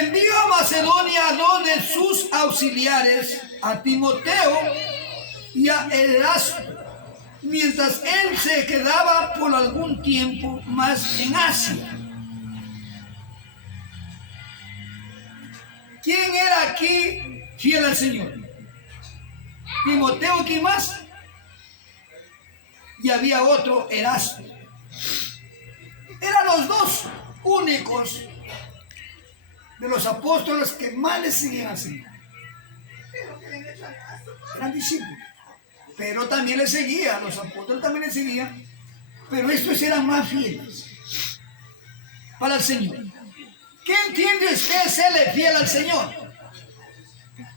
envió a Macedonia a dos de sus auxiliares, a Timoteo y a Erasto, mientras él se quedaba por algún tiempo más en Asia. ¿Quién era aquí fiel al Señor? Timoteo, ¿quién más? Y había otro, Erasto. Eran los dos únicos de los apóstoles que más le seguían al Señor. Eran discípulos, pero también le seguían, los apóstoles también le seguían, pero estos eran más fieles para el Señor. ¿Qué entiende usted serle fiel al Señor?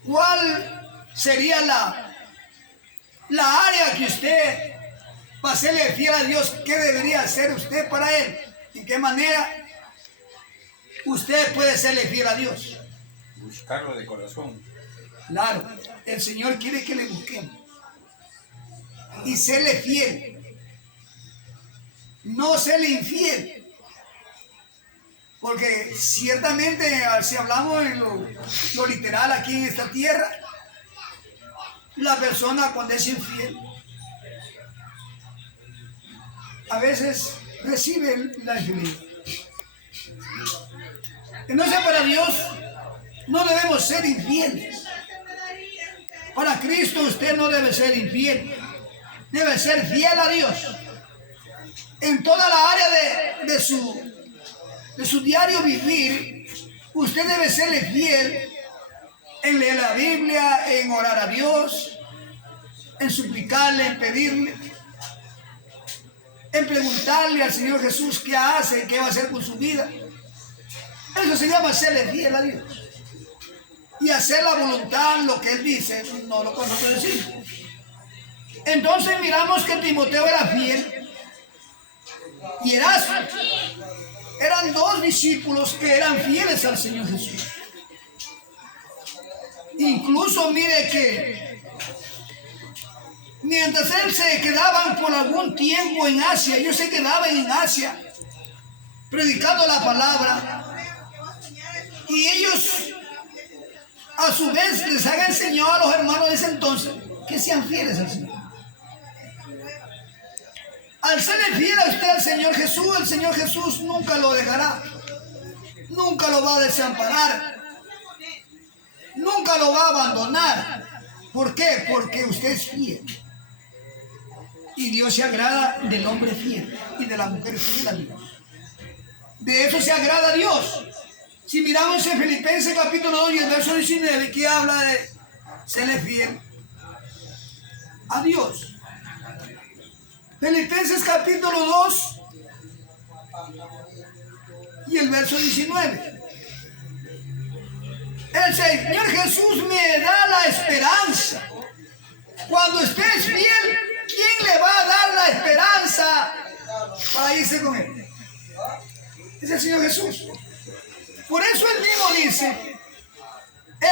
¿Cuál sería la área que usted, para serle fiel a Dios, qué debería hacer usted para Él? ¿En qué manera usted puede serle fiel a Dios? Buscarlo de corazón. Claro, el Señor quiere que le busquemos y serle fiel, no serle infiel. Porque ciertamente, si hablamos en lo literal aquí en esta tierra, la persona cuando es infiel, a veces recibe la infidelidad. Entonces para Dios no debemos ser infieles. Para Cristo usted no debe ser infiel. Debe ser fiel a Dios. En toda la área de su diario vivir, usted debe serle fiel en leer la Biblia, en orar a Dios, en suplicarle, en pedirle, en preguntarle al Señor Jesús qué hace, qué va a hacer con su vida. Eso se llama serle fiel a Dios. Y hacer la voluntad, lo que Él dice, no lo que nosotros decimos. Entonces miramos que Timoteo era fiel y Erasto. Eran dos discípulos que eran fieles al Señor Jesús. Incluso mire que mientras él se quedaban por algún tiempo en Asia, ellos se quedaban en Asia predicando la palabra, y ellos a su vez les han enseñado a los hermanos de ese entonces que sean fieles al Señor. Al serle fiel a usted al Señor Jesús, el Señor Jesús nunca lo dejará, nunca lo va a desamparar, nunca lo va a abandonar. ¿Por qué? Porque usted es fiel. Y Dios se agrada del hombre fiel y de la mujer fiel a Dios. De eso se agrada a Dios. Si miramos en Filipenses capítulo 2 y el verso 19, que habla de serle fiel a Dios. Filipenses capítulo 2 y el verso 19. El Señor Jesús me da la esperanza. Cuando usted es fiel, ¿quién le va a dar la esperanza para irse con Él? Es el Señor Jesús. Por eso Él mismo dice,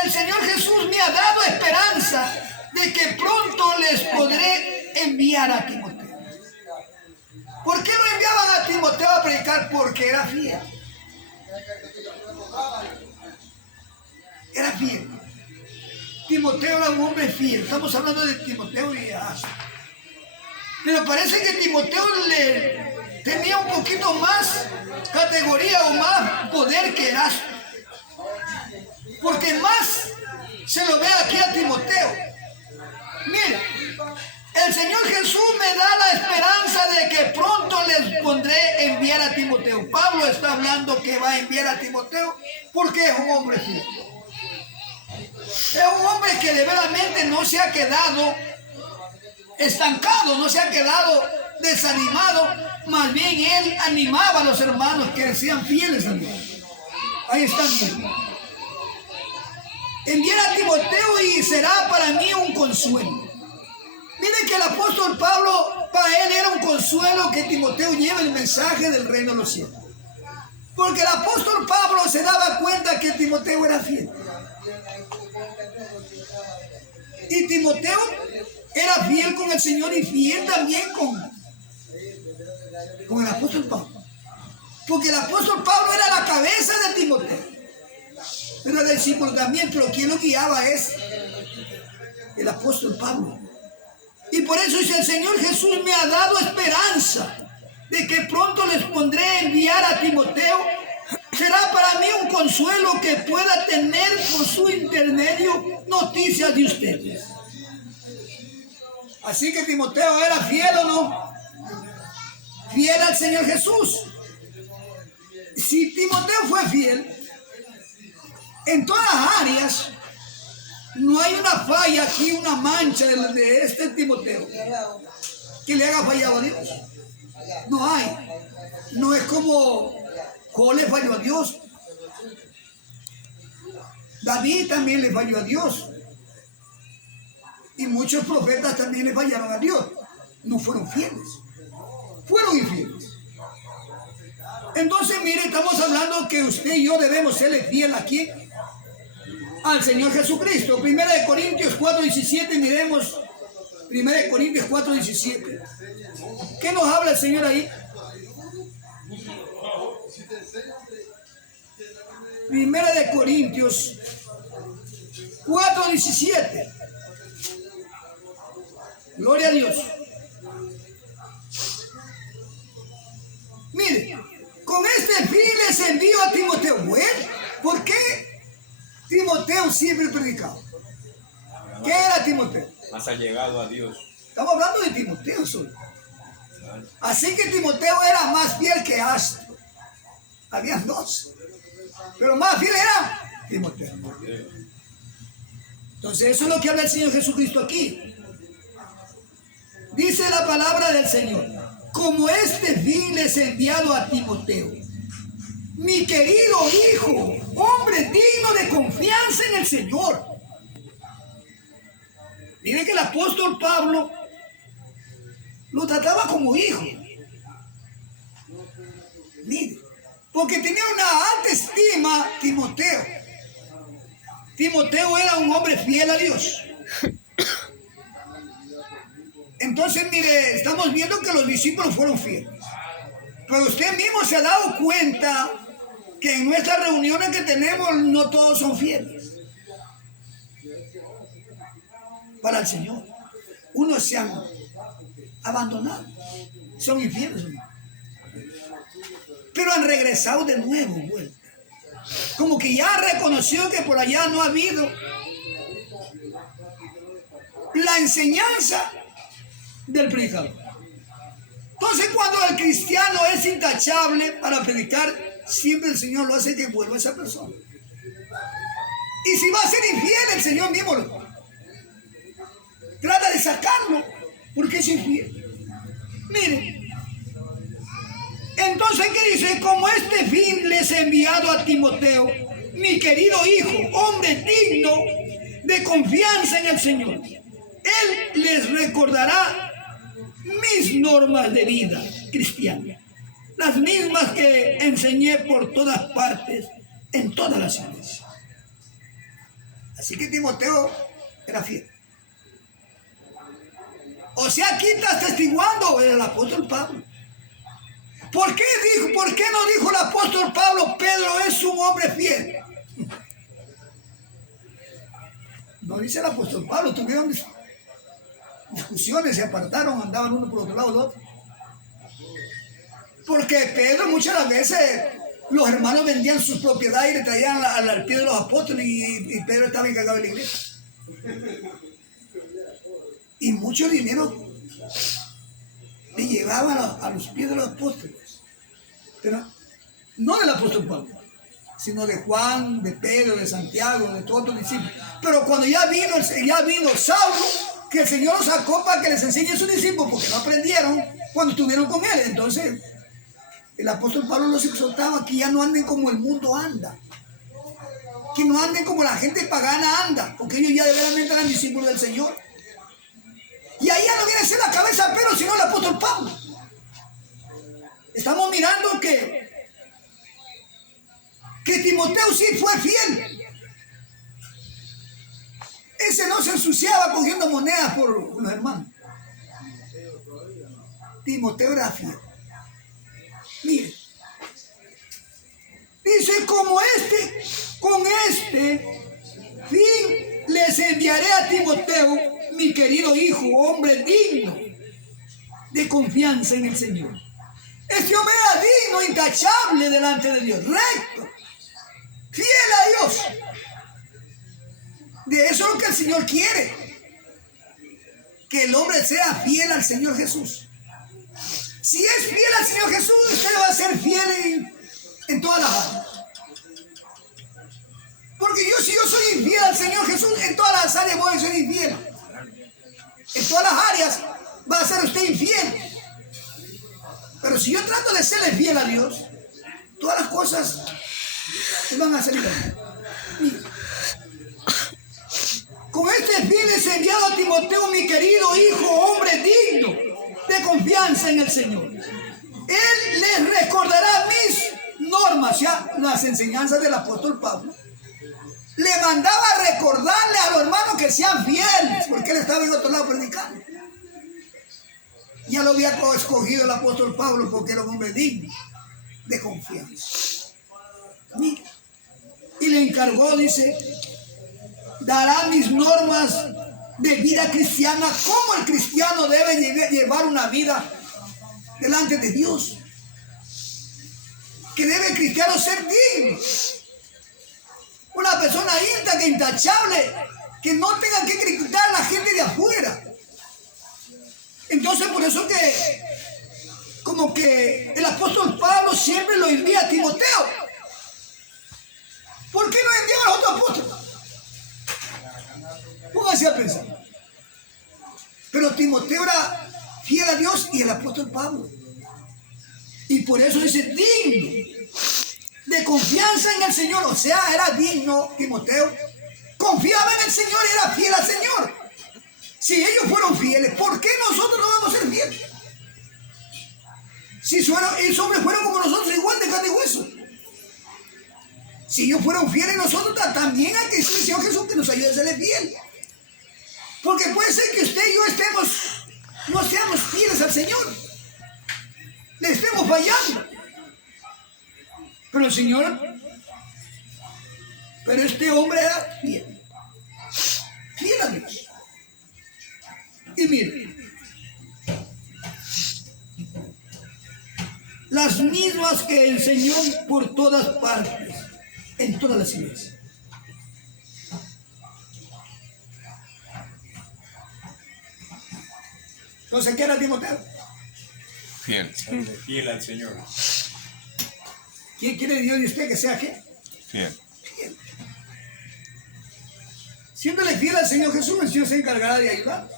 el Señor Jesús me ha dado esperanza de que pronto les podré enviar a Timoteo. ¿Por qué lo enviaban a Timoteo a predicar? Porque era fiel. Era fiel. Timoteo era un hombre fiel. Estamos hablando de Timoteo y Erasto. Pero parece que Timoteo le tenía un poquito más categoría o más poder que Erasto. Porque más se lo ve aquí a Timoteo. Mira, el Señor Jesús me da la esperanza de que pronto les pondré enviar a Timoteo. Pablo está hablando que va a enviar a Timoteo porque es un hombre fiel. Es un hombre que de verdaderamente no se ha quedado estancado, no se ha quedado desanimado. Más bien él animaba a los hermanos que sean fieles a Dios. Ahí está bien. Enviar a Timoteo y será para mí un consuelo. Miren que el apóstol Pablo, para él era un consuelo que Timoteo lleve el mensaje del reino de los cielos. Porque el apóstol Pablo se daba cuenta que Timoteo era fiel. Y Timoteo era fiel con el Señor y fiel también con el apóstol Pablo. Porque el apóstol Pablo era la cabeza de Timoteo. versículo también, pero quien lo guiaba es el apóstol Pablo. Y por eso dice: el Señor Jesús me ha dado esperanza de que pronto les pondré a enviar a Timoteo. Será para mí un consuelo que pueda tener por su intermedio noticias de ustedes. Así que Timoteo era fiel, ¿o no? Fiel al Señor Jesús. Si Timoteo fue fiel en todas las áreas, no hay una falla aquí, una mancha de este Timoteo que le haga fallado a Dios. No hay. No es como Job le falló a Dios. David también le falló a Dios. Y muchos profetas también le fallaron a Dios. No fueron fieles. Fueron infieles. Entonces, mire, estamos hablando que usted y yo debemos serle fiel aquí al Señor Jesucristo. 1 Corintios 4:17, miremos 1 Corintios 4:17. ¿Qué nos habla el Señor ahí? 1 Corintios 4:17. Gloria a Dios. Mire, con este fin les envío a Timoteo. Bueno, ¿por qué Timoteo siempre predicaba? ¿Qué era Timoteo? Más allegado a Dios. Estamos hablando de Timoteo solo. Así que Timoteo era más fiel que Astro. Habían dos. Pero más fiel era Timoteo. Entonces eso es lo que habla el Señor Jesucristo aquí. Dice la palabra del Señor: como este fin les he enviado a Timoteo, mi querido hijo, hombre digno de confianza en el Señor. Miren que el apóstol Pablo lo trataba como hijo. Miren, porque tenía una alta estima Timoteo. Timoteo era un hombre fiel a Dios. Entonces, mire, estamos viendo que los discípulos fueron fieles. Pero usted mismo se ha dado cuenta que en nuestras reuniones que tenemos no todos son fieles para el Señor. Unos se han abandonado, son infieles, pero han regresado de nuevo, vuelta. Como que ya reconoció que por allá no ha habido la enseñanza del predicador. Entonces, cuando el cristiano es intachable para predicar, siempre el Señor lo hace que vuelva a esa persona. Y si va a ser infiel, el Señor mismo lo trata de sacarlo, porque es infiel. Miren, entonces, ¿qué dice? Como este fin les he enviado a Timoteo, mi querido hijo, hombre digno de confianza en el Señor. Él les recordará mis normas de vida cristiana, las mismas que enseñé por todas partes, en todas las iglesias. Así que Timoteo era fiel. O sea, aquí está testiguando el apóstol Pablo. ¿Por qué no dijo el apóstol Pablo, Pedro es un hombre fiel? No dice el apóstol Pablo, tuvieron discusiones, se apartaron, andaban uno por otro lado del otro. Porque Pedro muchas veces, los hermanos vendían sus propiedades y le traían al pie de los apóstoles y Pedro estaba encargado de la iglesia. Y mucho dinero le llevaban a los pies de los apóstoles. Pero no del apóstol Pablo, sino de Juan, de Pedro, de Santiago, de todos los discípulos. Pero cuando ya vino Saulo, que el Señor los sacó para que les enseñe a sus discípulos, porque no aprendieron cuando estuvieron con él. Entonces, el apóstol Pablo los exhortaba que ya no anden como el mundo anda, que no anden como la gente pagana anda, porque ellos ya de verdaderamente eran discípulos del Señor. Y ahí ya no viene a ser la cabeza Pedro, sino el apóstol Pablo. Estamos mirando que Timoteo sí fue fiel. Ese no se ensuciaba cogiendo monedas por los hermanos. Timoteo era fiel. Mire, dice, con este fin les enviaré a Timoteo, mi querido hijo, hombre digno de confianza en el Señor. Este hombre era digno, intachable delante de Dios, recto, fiel a Dios. De eso es lo que el Señor quiere, que el hombre sea fiel al Señor Jesús. Si es fiel al Señor Jesús, usted va a ser fiel en todas las áreas. Porque si yo soy infiel al Señor Jesús, en todas las áreas voy a ser infiel. En todas las áreas va a ser usted infiel. Pero si yo trato de serle fiel a Dios, todas las cosas van a salir bien. Con este fin les he enviado a Timoteo, mi querido hijo, hombre digno de confianza en el Señor. Él les recordará mis normas, ya las enseñanzas del apóstol Pablo. Le mandaba a recordarle a los hermanos que sean fieles, porque él estaba en otro lado predicando. Ya lo había escogido el apóstol Pablo porque era un hombre digno de confianza. Mira. Y le encargó, dice, dará mis normas de vida cristiana, cómo el cristiano debe llevar una vida delante de Dios. Que debe el cristiano ser digno. Una persona íntegra, intachable, que no tenga que criticar a la gente de afuera. Entonces por eso que como que el apóstol Pablo siempre lo envía a Timoteo. ¿Por qué no enviaba a otro apóstol? Póngase a pensar. Pero Timoteo era fiel a Dios y el apóstol Pablo. Y por eso dice digno de confianza en el Señor. O sea, era digno Timoteo. Confiaba en el Señor y era fiel al Señor. Si ellos fueron fieles, ¿por qué nosotros no vamos a ser fieles? Si esos hombres fueron como nosotros, igual de carne y hueso. Si ellos fueron fieles, nosotros también hay que decir al Señor Jesús que nos ayude a serle fiel. Porque puede ser que usted y yo no seamos fieles al Señor. Le estemos fallando. Pero el Señor, pero este hombre era fiel. Fiel a Dios. Y mire, las mismas que enseñó por todas partes, en todas las iglesias. Entonces, ¿qué era Timoteo? Fiel. Fiel al Señor. ¿Quién quiere Dios de usted que sea qué? Fiel. Fiel. Siéndole fiel al Señor Jesús, el Señor se encargará de ayudar.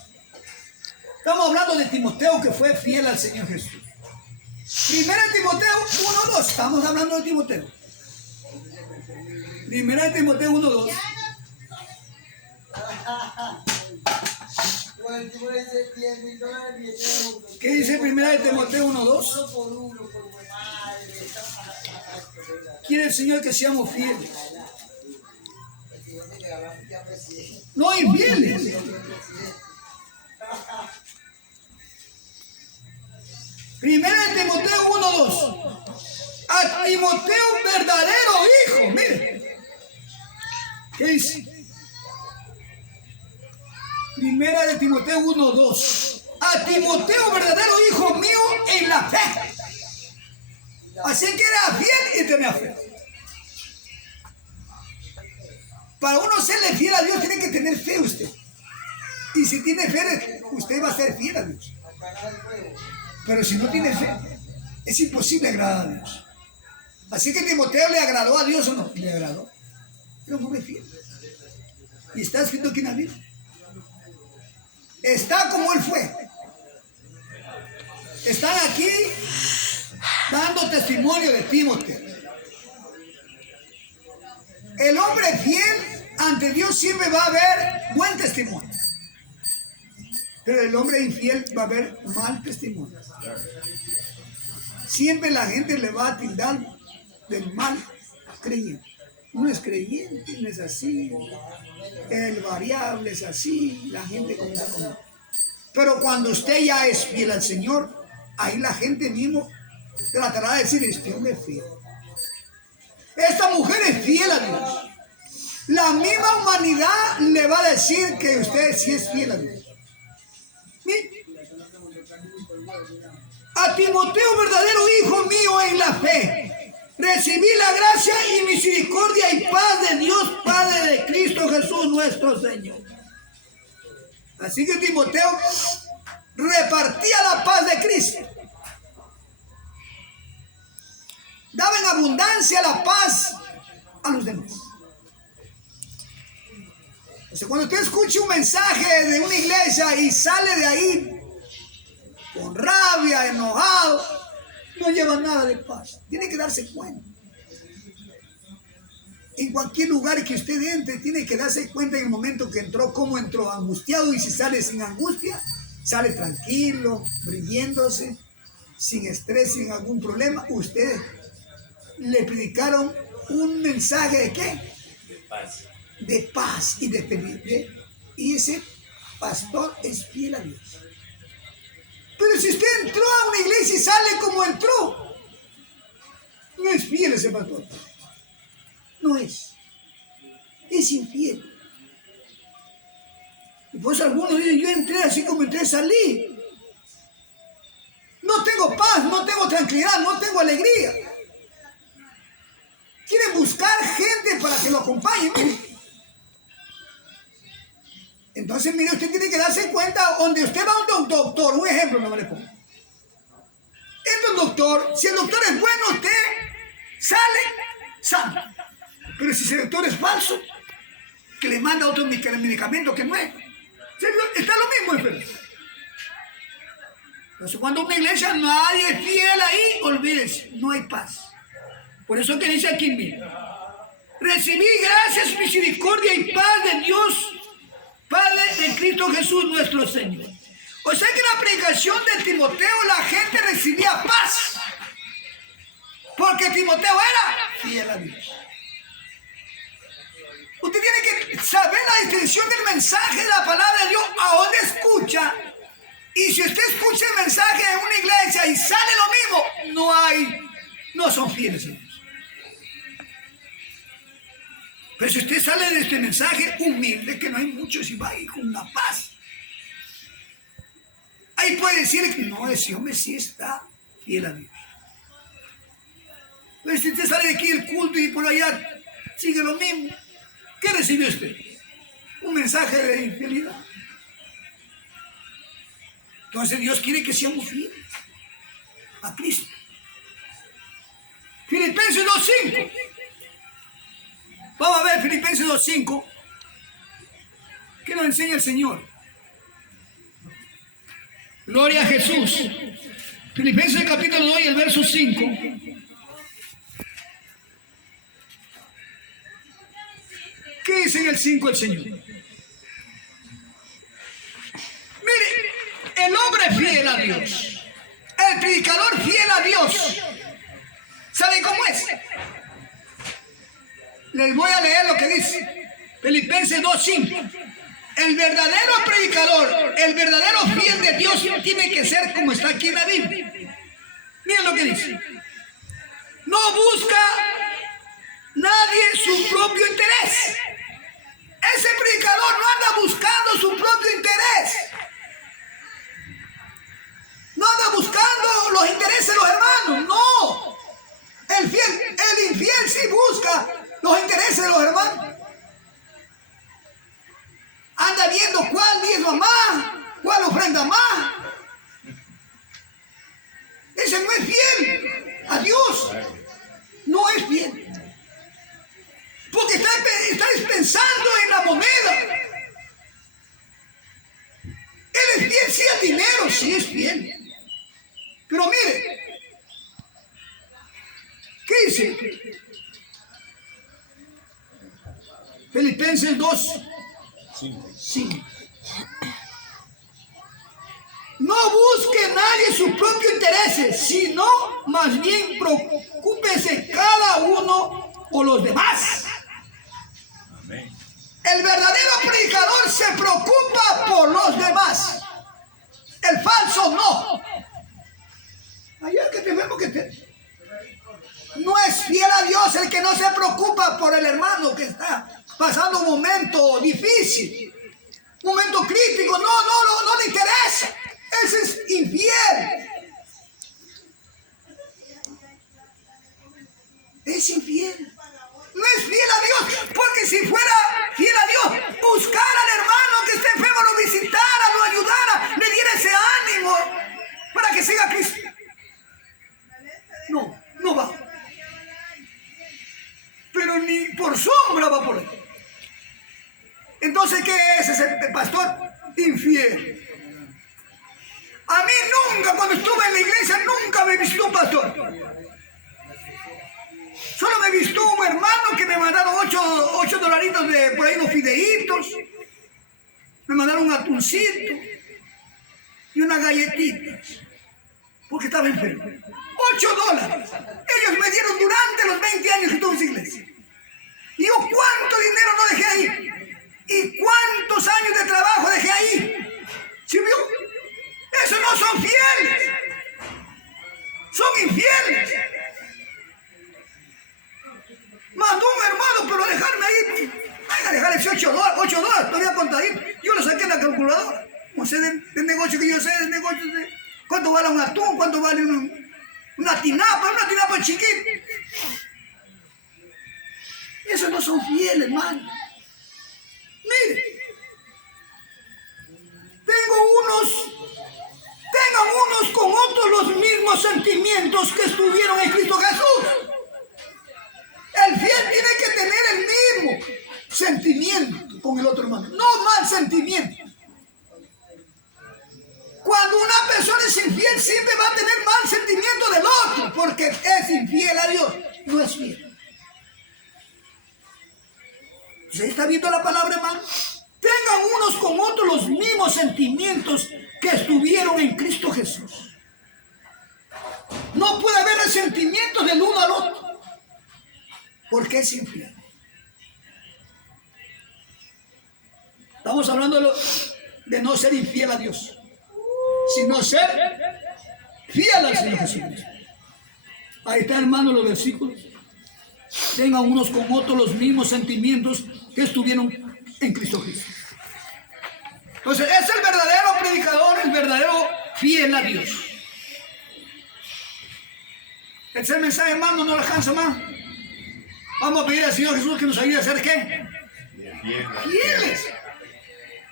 Estamos hablando de Timoteo que fue fiel al Señor Jesús. Primera de Timoteo 1:2. Estamos hablando de Timoteo. Primera de Timoteo 1:2. ¿Qué dice Primera de Timoteo 1:2? Quiere el Señor que seamos fieles. No infieles. Primera de Timoteo 1:2. A Timoteo, verdadero hijo. Mire. ¿Qué dice? Primera de Timoteo 1:2. A Timoteo, verdadero hijo mío en la fe. Así que era fiel y tenía fe. Para uno serle fiel a Dios tiene que tener fe usted. Y si tiene fe, usted va a ser fiel a Dios. Pero si no tiene fe, es imposible agradar a Dios. Así que Timoteo le agradó a Dios o no. Le agradó. Pero no me fiel. Y está escrito aquí en la Biblia. Está como él fue. Están aquí dando testimonio de Timoteo. El hombre fiel ante Dios siempre va a haber buen testimonio. Pero el hombre infiel va a haber mal testimonio. Siempre la gente le va a tildar del mal creyente. No es creyente, no es así. El variable es así. La gente comienza a comer. Pero cuando usted ya es fiel al Señor, ahí la gente mismo tratará de decir, este hombre es fiel. Esta mujer es fiel a Dios. la misma humanidad le va a decir que usted sí es fiel a Dios. Mire, a Timoteo, verdadero hijo mío en la fe, recibí la gracia y misericordia y paz de Dios Padre de Cristo Jesús nuestro Señor. Así que Timoteo repartía la paz de Cristo. Daba en abundancia la paz a los demás. O sea, cuando usted escucha un mensaje de una iglesia y sale de ahí con rabia, enojado, no lleva nada de paz. Tiene que darse cuenta. En cualquier lugar que usted entre, tiene que darse cuenta en el momento que entró, cómo entró, angustiado, y si sale sin angustia, sale tranquilo, riéndose, sin estrés, sin algún problema. Ustedes le predicaron un mensaje ¿de qué? De paz. De paz y de felicidad. Y ese pastor es fiel a Dios. Pero si usted entró a una iglesia y sale como entró, no es fiel ese pastor. No es. Es infiel. Y por eso algunos dicen, yo entré así como entré, salí. No tengo paz, no tengo tranquilidad, no tengo alegría. Quieren buscar gente para que lo acompañe. Entonces, mire, usted tiene que darse cuenta, donde usted va a un doctor, un ejemplo, no me le pongo. Entra un doctor, si el doctor es bueno, usted sale sano. Pero si el doctor es falso, que le manda otro medicamento que no es, está lo mismo, enfermo. Entonces, cuando una iglesia nadie es fiel ahí, olvídese, no hay paz. Por eso que dice aquí, mira, recibí gracias, misericordia y paz de Dios, Padre de Cristo Jesús nuestro Señor. O sea que en la predicación de Timoteo la gente recibía paz, porque Timoteo era fiel a Dios. Usted tiene que saber la distinción del mensaje de la palabra de Dios, a dónde escucha. Y si usted escucha el mensaje en una iglesia y sale lo mismo, no son fieles a Dios. Pero si usted sale de este mensaje humilde, que no hay muchos, y va ahí con una paz, ahí puede decir que no, ese hombre sí está fiel a Dios. Pero si usted sale de aquí del culto y por allá sigue lo mismo, ¿qué recibió usted? Un mensaje de infidelidad. Entonces Dios quiere que seamos fieles a Cristo. Filipenses 2:5. Vamos a ver Filipenses 2:5. ¿Qué nos enseña el Señor? Gloria a Jesús. Filipenses capítulo 2 y el verso 5. ¿Qué dice en el 5 el Señor? Mire, el hombre fiel a Dios, el predicador fiel a Dios, ¿saben cómo es? Les voy a leer lo que dice Filipenses 2:5. El verdadero predicador, el verdadero fiel de Dios tiene que ser como está aquí en la Biblia. Miren lo que dice. No busca nadie su propio interés. Ese predicador no anda buscando su propio interés. No anda buscando los intereses de los hermanos. No. El infiel sí busca los intereses de los hermanos. Anda viendo cuál diezma más, cuál ofrenda más. Ese no es fiel a Dios. No es fiel. Porque está pensando en la moneda. Él es fiel, sí, al dinero, sí es fiel. Pero mire, ¿qué dice? Filipenses 2:5. No busque nadie sus propios intereses, sino más bien preocúpese cada uno por los demás. Amén. El verdadero predicador se preocupa por los demás. El falso no. Allá que te vemos no es fiel a Dios el que no se preocupa por el hermano que está pasando un momento difícil, un momento crítico, no le interesa. Ese es infiel. Es infiel. No es fiel a Dios, porque si fuera fiel a Dios, buscara al hermano que esté enfermo, lo visitara, lo ayudara, le diera ese ánimo para que siga Cristo. No va. Pero ni por sombra va por él. Entonces, ¿qué es ese pastor? Infiel. A mí nunca, cuando estuve en la iglesia, nunca me visitó un pastor. Solo me visitó un hermano que me mandaron 8 dolaritos de por ahí unos fideitos. Me mandaron un atuncito y unas galletitas. Porque estaba enfermo. $8. Ellos me dieron durante los 20 años que estuve en esa iglesia. Y yo cuánto dinero no dejé ahí. Y cuántos años de trabajo dejé ahí. ¿Sí vio? Esos no son fieles. Son infieles. Mandó un hermano, pero dejarme ahí. Venga, dejar ese $8, todavía contadito. Yo lo saqué en la calculadora. No sé del negocio que yo sé, del negocio de cuánto vale un atún, cuánto vale una tinapa chiquita. Esos no son fieles, hermano. Mire, tengan unos con otros los mismos sentimientos que estuvieron en Cristo Jesús. El fiel tiene que tener el mismo sentimiento con el otro hermano, no mal sentimiento. Cuando una persona es infiel, siempre va a tener mal sentimiento del otro, porque es infiel a Dios, no es fiel. ¿Se está viendo la palabra, hermano? Tengan unos con otros los mismos sentimientos que estuvieron en Cristo Jesús. No puede haber resentimientos del uno al otro, porque es infiel. Estamos hablando de no ser infiel a Dios, sino ser fiel al Señor Jesucristo. Ahí está, hermano, los versículos. Tengan unos con otros los mismos sentimientos que estuvieron en Cristo Jesús. Entonces, es el verdadero predicador, el verdadero fiel a Dios. Este mensaje, hermano, no lo alcanza más. Vamos a pedir al Señor Jesús que nos ayude a ser ¿qué? Fieles.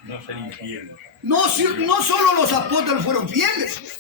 No ser infieles. No solo los apóstoles fueron fieles.